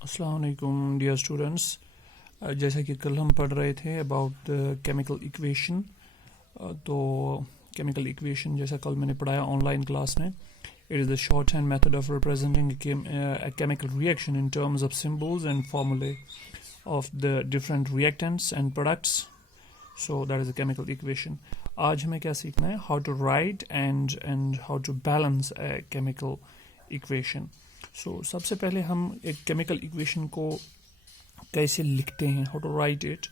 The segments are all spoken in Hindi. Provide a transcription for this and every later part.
अस्सलाम वालेकुम डियर स्टूडेंट्स। जैसा कि कल हम पढ़ रहे थे अबाउट द केमिकल इक्वेशन। तो केमिकल इक्वेशन जैसा कल मैंने पढ़ाया ऑनलाइन क्लास में, it is the short hand method of representing a chemical reaction in terms of symbols and formulae of the different reactants and products. So that is a chemical equation. आज हमें क्या सीखना है? How to write and how to balance a chemical equation. So सबसे पहले हम एक केमिकल इक्वेशन को कैसे लिखते हैं, हाउ टू राइट इट।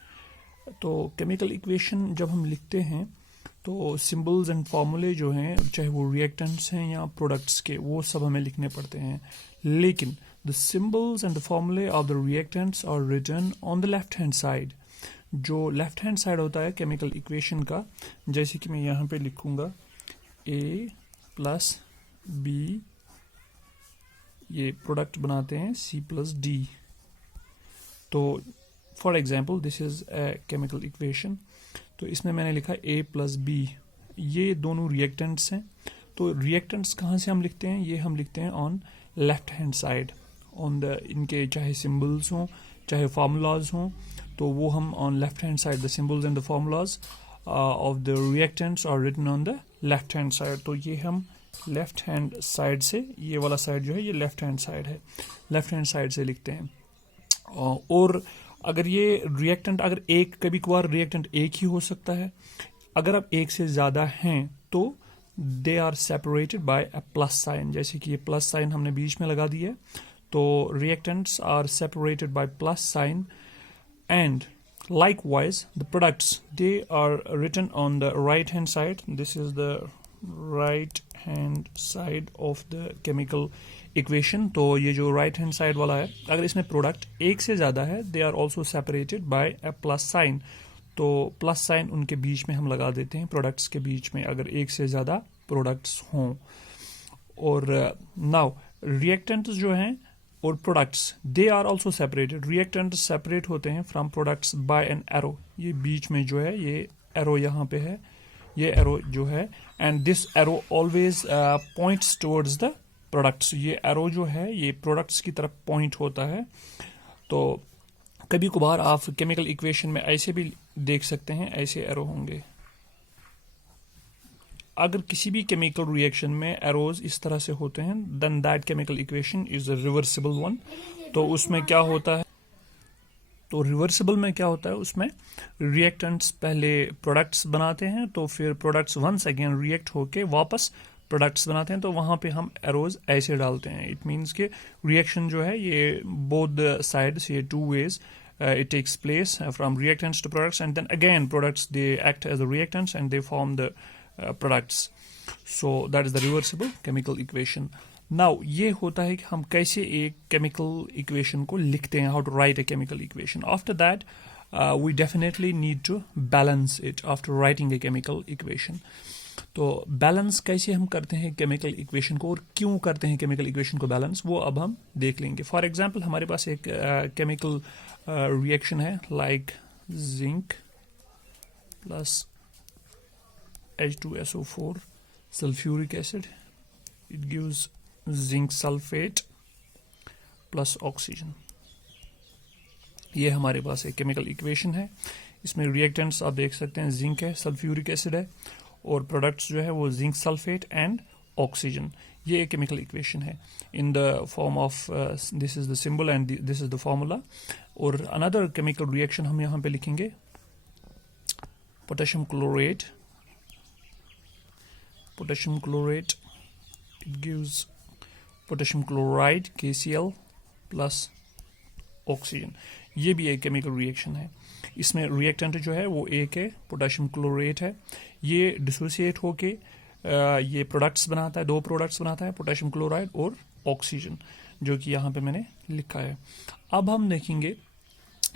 तो केमिकल इक्वेशन जब हम लिखते हैं तो सिंबल्स एंड फार्मूले जो हैं, चाहे वो रिएक्टेंट्स हैं या प्रोडक्ट्स के, वो सब हमें लिखने पड़ते हैं। लेकिन the symbols and the formulae of the reactants are written on the left hand side. जो लेफ्ट हैंड साइड होता है केमिकल इक्वेशन का, जैसे कि मैं यहाँ पे लिखूंगा A प्लस बी, ये प्रोडक्ट बनाते हैं C प्लस D। तो for example this is a chemical equation. तो इसमें मैंने लिखा A प्लस बी, ये दोनों रिएक्टेंट्स हैं। तो रिएक्टेंट्स कहाँ से हम लिखते हैं? ये हम लिखते हैं on left hand side, on the इनके चाहे सिंबल्स हों चाहे फार्मूलाज हों, तो वो हम on left hand side, the symbols and the formulas of the reactants are written on the left hand side. तो ये हम लेफ्ट हैंड साइड से, ये वाला साइड जो है ये लेफ्ट हैंड साइड है, लेफ्ट हैंड साइड से लिखते हैं। और अगर ये रिएक्टेंट, अगर एक, कभी कभार रिएक्टेंट एक ही हो सकता है। अगर अब एक से ज़्यादा हैं तो they are separated by a plus sign, जैसे कि ये प्लस साइन हमने बीच में लगा दिया है। तो reactants are separated by plus sign and likewise the products, they are written on the right hand side. This is the right hand side of the chemical equation. तो ये जो right hand side वाला है, अगर इसमें प्रोडक्ट एक से ज़्यादा है, they are also separated by a plus sign. तो प्लस साइन उनके बीच में हम लगा देते हैं, प्रोडक्ट्स के बीच में, अगर एक से ज़्यादा प्रोडक्ट्स हों। और नाउ रिएक्टेंट्स जो हैं और products, they are also separated. Reactants separate होते हैं from products by an arrow. ये बीच में जो है ये एरो यहाँ पे है, ये एरो जो है, and this arrow always points towards the products. ये एरो जो है ये प्रोडक्ट्स की तरफ पॉइंट होता है। तो कभी कभार आप केमिकल इक्वेशन में ऐसे भी देख सकते हैं, ऐसे एरो होंगे। अगर किसी भी केमिकल रिएक्शन में एरोज इस तरह से होते हैं, then that chemical equation is a reversible one. तो उसमें क्या होता है, तो रिवर्सिबल में क्या होता है, उसमें रिएक्टेंट्स पहले प्रोडक्ट्स बनाते हैं, तो फिर प्रोडक्ट्स वंस अगेन रिएक्ट होके वापस प्रोडक्ट्स बनाते हैं। तो वहाँ पे हम एरोज ऐसे डालते हैं। इट मीन्स के रिएक्शन जो है ये बोथ साइड्स, ये two ways it takes place from reactants to products, and then again products, they act as the reactants and they form the products. So that is the reversible chemical equation. Now ये होता है कि हम कैसे एक chemical equation को लिखते हैं, how to write a chemical equation. After that we definitely need to balance it after writing a chemical equation. तो बैलेंस कैसे हम करते हैं केमिकल इक्वेशन को, और क्यों करते हैं केमिकल इक्वेशन को बैलेंस, वो अब हम देख लेंगे। फॉर एग्जांपल हमारे पास एक केमिकल रिएक्शन है, like zinc plus H2SO4 sulphuric acid, it gives zinc sulphate plus oxygen. ये हमारे पास एक केमिकल इक्वेशन है। इसमें रिएक्टेंट्स आप देख सकते हैं, जिंक है, सल्फ्यूरिक एसिड है, और प्रोडक्ट्स जो है वो जिंक सल्फेट एंड ऑक्सीजन। ये एक केमिकल इक्वेशन है इन the form of, this is the symbol and this is the formula. और अनदर केमिकल रिएक्शन हम यहाँ पे लिखेंगे, potassium chlorate, potassium chlorate, it gives potassium chloride KCl plus oxygen. ये भी एक केमिकल रिएक्शन है। इसमें रिएक्टेंट जो है वो एक है, पोटेशियम क्लोरेट है। ये डिसोसिएट होके ये प्रोडक्ट्स बनाता है, दो प्रोडक्ट्स बनाता है, पोटेशियम क्लोराइड और ऑक्सीजन, जो कि यहाँ पे मैंने लिखा है। अब हम देखेंगे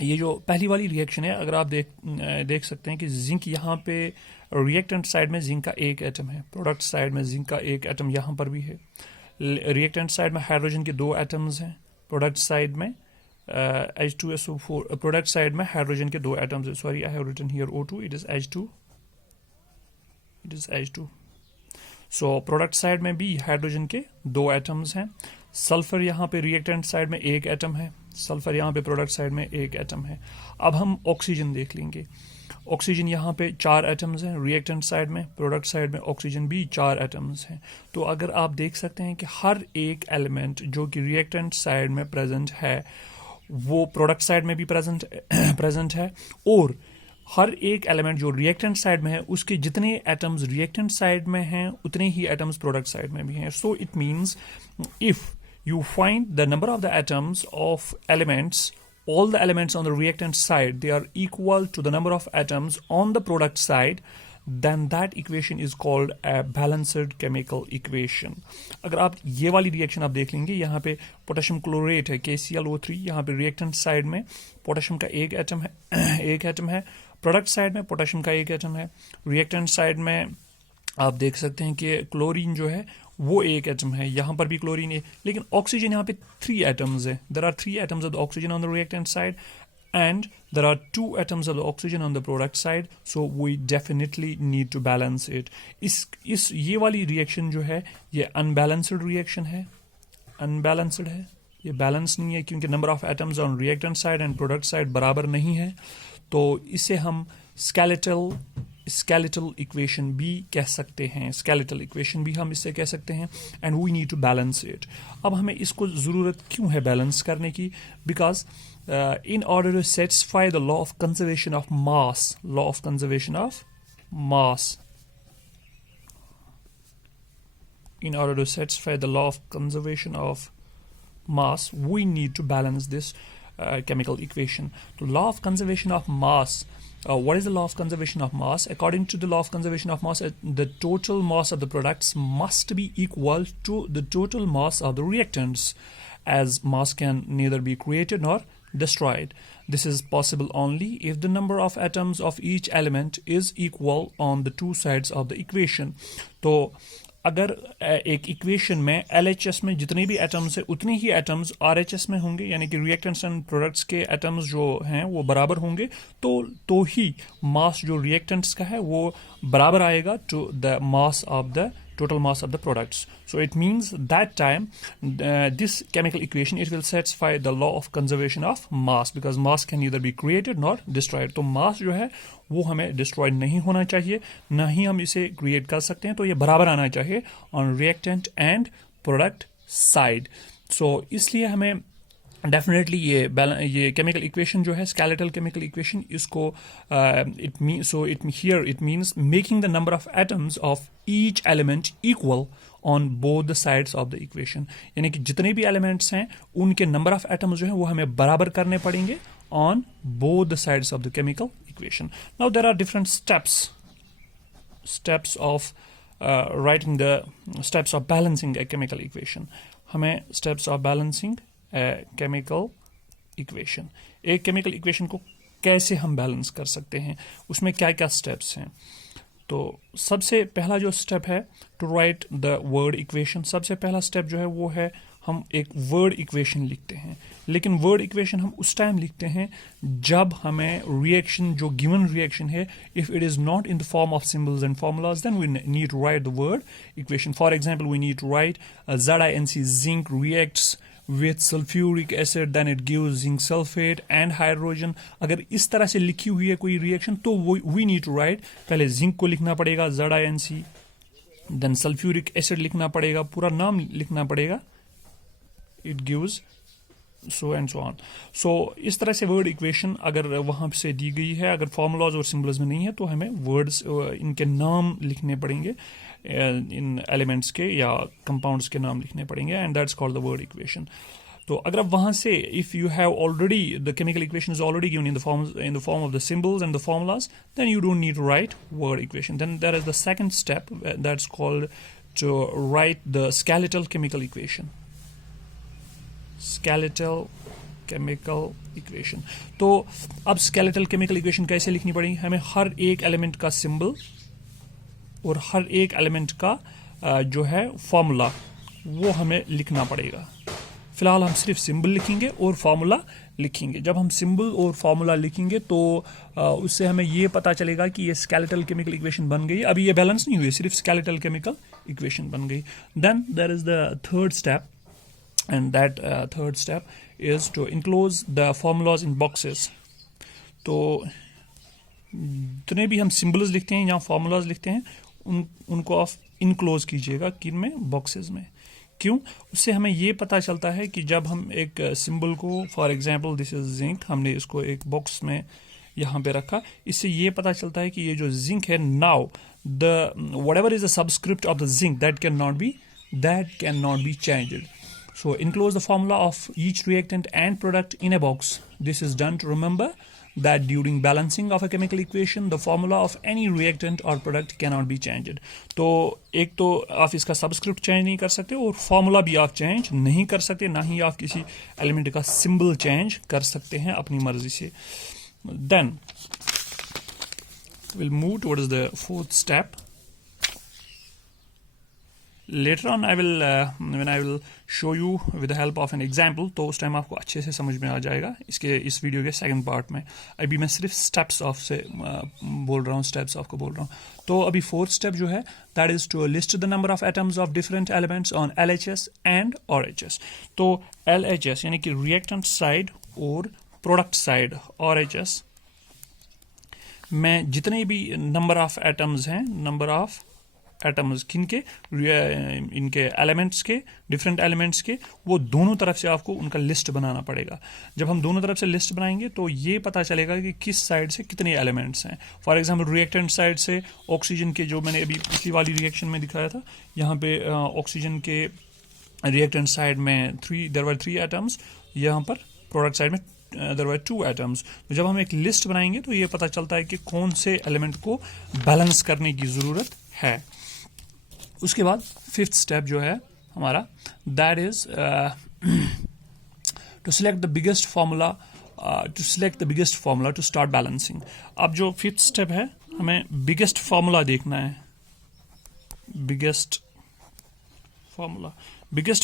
ये जो पहली वाली रिएक्शन है, अगर आप देख सकते हैं कि जिंक यहाँ पे रिएक्टेंट साइड में जिंक का एक एटम है, प्रोडक्ट साइड में जिंक का एक एटम यहाँ पर भी है। रिएक्टेंट साइड में हाइड्रोजन के दो एटम्स हैं, प्रोडक्ट साइड में H2SO4, प्रोडक्ट साइड में हाइड्रोजन के दो एटम्स है। Sorry, I have written here O2, it is H2, it is H2। So product side में भी हाइड्रोजन के दो एटम्स हैं। सल्फर यहाँ पे रिएक्टेंट साइड में एक एटम है, सल्फर यहाँ पे प्रोडक्ट साइड में एक एटम है। अब हम ऑक्सीजन देख लेंगे। ऑक्सीजन यहाँ पे 4 एटम्स हैं रिएक्टेंट साइड में, प्रोडक्ट साइड में ऑक्सीजन भी 4 एटम्स हैं। तो अगर आप देख सकते हैं कि हर एक एलिमेंट जो कि रिएक्टेंट साइड में प्रेजेंट है वो प्रोडक्ट साइड में भी प्रेजेंट है, और हर एक एलिमेंट जो रिएक्टेंट साइड में है उसके जितने एटम्स रिएक्टेंट साइड में हैं उतने ही एटम्स प्रोडक्ट साइड में भी हैं। So it means if you find the number of the atoms of elements, all the elements on the reactant side, they are equal to the number of atoms on the product side, then that equation is called a balanced chemical equation. अगर आप ये वाली रिएक्शन आप देख लेंगे, यहाँ पे पोटेशियम क्लोरेट है KClO3, यहाँ पे रिएक्टेंट साइड में पोटेशियम का एक एटम है, प्रोडक्ट साइड में पोटेशियम का एक एटम है, रिएक्टेंट साइड में आप देख सकते हैं कि क्लोरीन जो है वो एक एटम है, यहाँ पर भी क्लोरीन है, लेकिन ऑक्सीजन यहाँ पे 3 एटम्स है। There are 3 atoms of the oxygen on the reactant side and there are 2 atoms of the oxygen on the product side, so we definitely need to balance it. इस ये वाली रिएक्शन जो है ये अनबैलेंस्ड रिएक्शन है, अनबैलेंस्ड है, ये बैलेंस नहीं है क्योंकि number of atoms on reactant side and product side बराबर नहीं है। तो इसे हम स्केलेटल इक्वेशन भी कह सकते हैं, स्केलेटल इक्वेशन भी हम इससे कह सकते हैं, and we need to balance it. अब हमें इसको ज़रूरत क्यों है बैलेंस करने की? Because in order to satisfy the law of conservation of mass, in order to satisfy the law of conservation of mass, we need to balance this chemical equation. The law of conservation of mass, what is the law of conservation of mass? According to the law of conservation of mass, the total mass of the products must be equal to the total mass of the reactants, as mass can neither be created nor destroyed. This is possible only if the number of atoms of each element is equal on the two sides of the equation. तो अगर एक इक्वेशन में LHS में जितने भी एटम्स हैं उतने ही एटम्स RHS में होंगे, यानी कि रिएक्टेंट्स एंड प्रोडक्ट्स के एटम्स जो हैं वो बराबर होंगे, तो ही मास जो रिएक्टेंट्स का है वो बराबर आएगा to the mass of the total mass of the products. So it means that time this chemical equation, it will satisfy the law of conservation of mass, because mass can neither be created nor destroyed. तो mass जो है वो हमें destroy नहीं होना चाहिए, ना ही हम इसे create कर सकते हैं, तो ये बराबर आना चाहिए on reactant and product side. So इसलिए हमें डेफिनेटली ये केमिकल इक्वेशन जो है स्केलेटल केमिकल इक्वेशन, इसको it means making the number of atoms of each element equal on both the sides of the equation, यानी कि जितने भी एलिमेंट्स हैं उनके नंबर ऑफ एटम्स जो है वो हमें बराबर करने पड़ेंगे on both the sides of the chemical equation. Now there are different steps of writing the steps of balancing a chemical equation. हमें steps of balancing chemical equation, एक केमिकल इक्वेशन को कैसे हम बैलेंस कर सकते हैं, उसमें क्या क्या स्टेप्स हैं. तो सबसे पहला जो स्टेप है to write the word equation, सबसे पहला स्टेप जो है वो है हम एक वर्ड इक्वेशन लिखते हैं. लेकिन वर्ड इक्वेशन हम उस टाइम लिखते हैं जब हमें रिएक्शन, जो गिवन रिएक्शन है, if it is not in the form of symbols and formulas, then we need to write the word equation. For example, we need to write ZnC, zinc reacts with sulfuric acid, then it gives zinc sulfate and hydrogen. अगर इस तरह से लिखी हुई है कोई रिएक्शन तो we need to write, पहले जिंक को लिखना पड़ेगा ZnC, then सल्फ्यूरिक एसिड लिखना पड़ेगा, पूरा नाम लिखना पड़ेगा, it gives so and so on. So इस तरह से वर्ड इक्वेशन अगर वहाँ से दी गई है, अगर फॉर्मूलाज और सिंबल्स में नहीं है तो हमें वर्ड्स, इनके नाम लिखने पड़ेंगे, इन एलिमेंट्स के या कंपाउंड्स के नाम लिखने पड़ेंगे, and that's called the word equation. तो अगर आप वहाँ से, if you have already the chemical equation is already given in the form of the symbols and the formulas, then you don't need to write word equation. Then there is the second step, that's called to write the skeletal chemical equation. Skeletal chemical equation. तो अब स्केलेटल केमिकल इक्वेशन कैसे लिखनी पड़ेगी? हमें हर एक एलिमेंट का सिंबल और हर एक एलिमेंट का जो है फॉर्मूला वो हमें लिखना पड़ेगा. फिलहाल हम सिर्फ सिंबल लिखेंगे और फॉर्मूला लिखेंगे. जब हम सिंबल और फॉर्मूला लिखेंगे तो उससे हमें ये पता चलेगा कि ये स्केलेटल केमिकल इक्वेशन बन गई. अभी ये बैलेंस नहीं हुई, सिर्फ स्केलेटल केमिकल इक्वेशन बन गई. Then there is the third step, and that third step is to enclose the formulas in boxes. तो जितने भी हम सिम्बल्स लिखते हैं या फार्मूलाज लिखते हैं उनको आप इनक्लोज कीजिएगा किन में, बॉक्सेस में. क्यों? उससे हमें ये पता चलता है कि जब हम एक सिंबल को, for example this is zinc, हमने इसको एक बॉक्स में यहाँ पे रखा, इससे ये पता चलता है कि ये जो जिंक है, now the whatever is the subscript of the zinc that can not be changed. So enclose the formula of each reactant and product in a box. This is done to remember that during balancing of a chemical equation, the formula of any reactant or product cannot be changed. तो एक तो आप इसका सबस्क्रिप्ट चेंज नहीं कर सकते और फॉर्मूला भी आप चेंज नहीं कर सकते, ना ही आप किसी एलिमेंट का सिंबल चेंज कर सकते हैं अपनी मर्जी से. Then we'll move towards the fourth step. Later on I will when I will show you with the help of an example, तो उस टाइम आपको अच्छे से समझ में आ जाएगा इस वीडियो के सेकंड पार्ट में. अभी मैं सिर्फ स्टेप्स ऑफ से बोल रहा हूँ, स्टेप्स ऑफ को बोल रहा हूँ. तो अभी फोर्थ स्टेप जो है, that is to list the number of atoms of different elements on LHS and RHS. तो LHS यानी कि रिएक्टेंट साइड और प्रोडक्ट साइड RHS में जितने भी नंबर ऑफ एटम्स हैं, नंबर ऑफ एटम्स किनके, इनके एलिमेंट्स के, डिफरेंट एलिमेंट्स के, वो दोनों तरफ से आपको उनका लिस्ट बनाना पड़ेगा. जब हम दोनों तरफ से लिस्ट बनाएंगे तो ये पता चलेगा कि किस साइड से कितने एलिमेंट्स हैं. फॉर एग्जांपल रिएक्टेंट साइड से ऑक्सीजन के, जो मैंने अभी पिछली वाली रिएक्शन में दिखाया था, यहाँ पे ऑक्सीजन के रिएक्टेंट साइड में देयर वर 3 एटम्स, यहाँ पर प्रोडक्ट साइड में देयर वर 2 एटम्स. तो जब हम एक लिस्ट बनाएंगे तो ये पता चलता है कि कौन से एलिमेंट को बैलेंस करने की ज़रूरत है. उसके बाद फिफ्थ स्टेप जो है हमारा, that is to select the biggest formula to start balancing. अब जो फिफ्थ स्टेप है, हमें बिगेस्ट फार्मूला देखना है. बिगेस्ट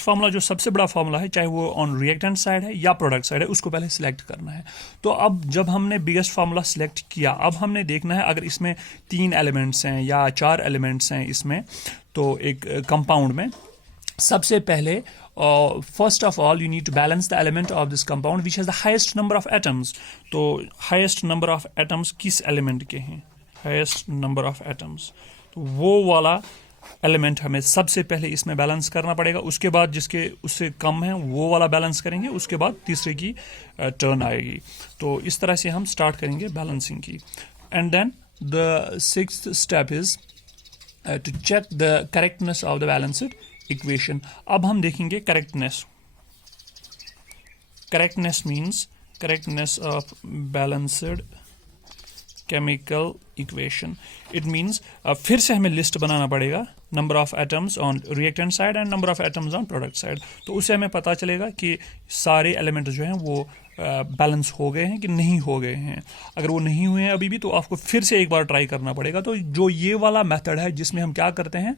फार्मूला जो सबसे बड़ा फार्मूला है, चाहे वो ऑन रिएक्टेंट साइड है या प्रोडक्ट साइड है, उसको पहले सिलेक्ट करना है. तो अब जब हमने बिगेस्ट फार्मूला सिलेक्ट किया, अब हमने देखना है अगर इसमें 3 एलिमेंट्स हैं या 4 एलिमेंट्स हैं इसमें, तो एक कंपाउंड में सबसे पहले first of all you need to balance the element of this compound which has the highest number of atoms. तो हाईएस्ट नंबर ऑफ एटम्स किस एलिमेंट के हैं, हाईएस्ट नंबर ऑफ एटम्स, तो वो वाला एलिमेंट हमें सबसे पहले इसमें बैलेंस करना पड़ेगा. उसके बाद जिसके उससे कम है वो वाला बैलेंस करेंगे, उसके बाद तीसरे की टर्न आएगी. तो इस तरह से हम स्टार्ट करेंगे बैलेंसिंग की. And then the sixth step is to check the correctness of the balanced equation. अब हम देखेंगे correctness. Correctness means correctness of balanced chemical equation. It means फिर से हमें लिस्ट बनाना पड़ेगा, number of atoms on reactant side and number of atoms on product side. तो उससे हमें पता चलेगा कि सारे एलिमेंट जो हैं वो बैलेंस हो गए हैं कि नहीं हो गए हैं. अगर वो नहीं हुए हैं अभी भी, तो आपको फिर से एक बार ट्राई करना पड़ेगा. तो जो ये वाला मेथड है जिसमें हम क्या करते हैं,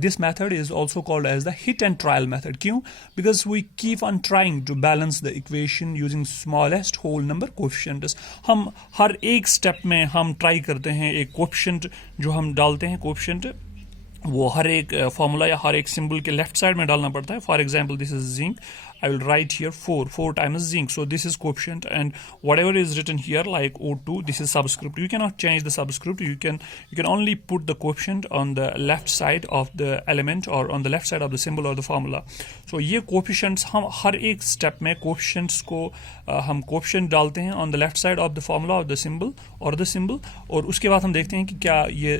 this method is also called as the hit and trial method. क्यों? Because we keep on trying to balance the equation using smallest whole number coefficients. हम हर एक स्टेप में हम ट्राई करते हैं एक कोएफिशिएंट जो हम डालते हैं, कोएफिशिएंट वो हर एक फॉर्मूला या हर एक सिंबल के लेफ्ट साइड में डालना पड़ता है. For example this is zinc, I will write here 4 times zinc, so this is coefficient, and whatever is written here like O2, this is subscript. You cannot change the subscript. You can only put the coefficient on the left side of the element or on the left side of the symbol or the formula. So ये coefficients हम हर एक step में coefficients को हम coefficient डालते हैं on the left side of the formula or the symbol, और उसके बाद हम देखते हैं कि क्या ये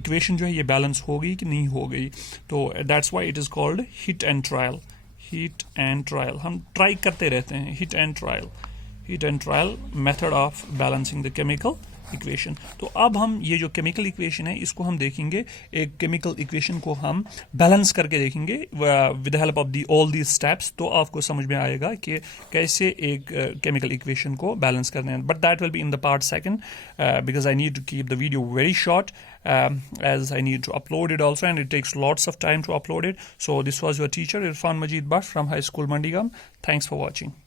equation जो है ये balance हो गई कि नहीं हो गई. तो that's why it is called hit and trial. Heat and trial, हम ट्राई करते रहते हैं. Hit and trial method of balancing the chemical equation. तो अब हम ये जो केमिकल इक्वेशन है इसको हम देखेंगे, एक केमिकल इक्वेशन को हम बैलेंस करके देखेंगे with the help of all these steps. तो आपको समझ में आएगा कि कैसे एक केमिकल इक्वेशन को बैलेंस करना है. But that will be in the part second, because I need to keep the video very short as I need to upload it also, and it takes lots of time to upload it. So this was your teacher Irfan Majid Bhatt from High School Mandigam. Thanks for watching.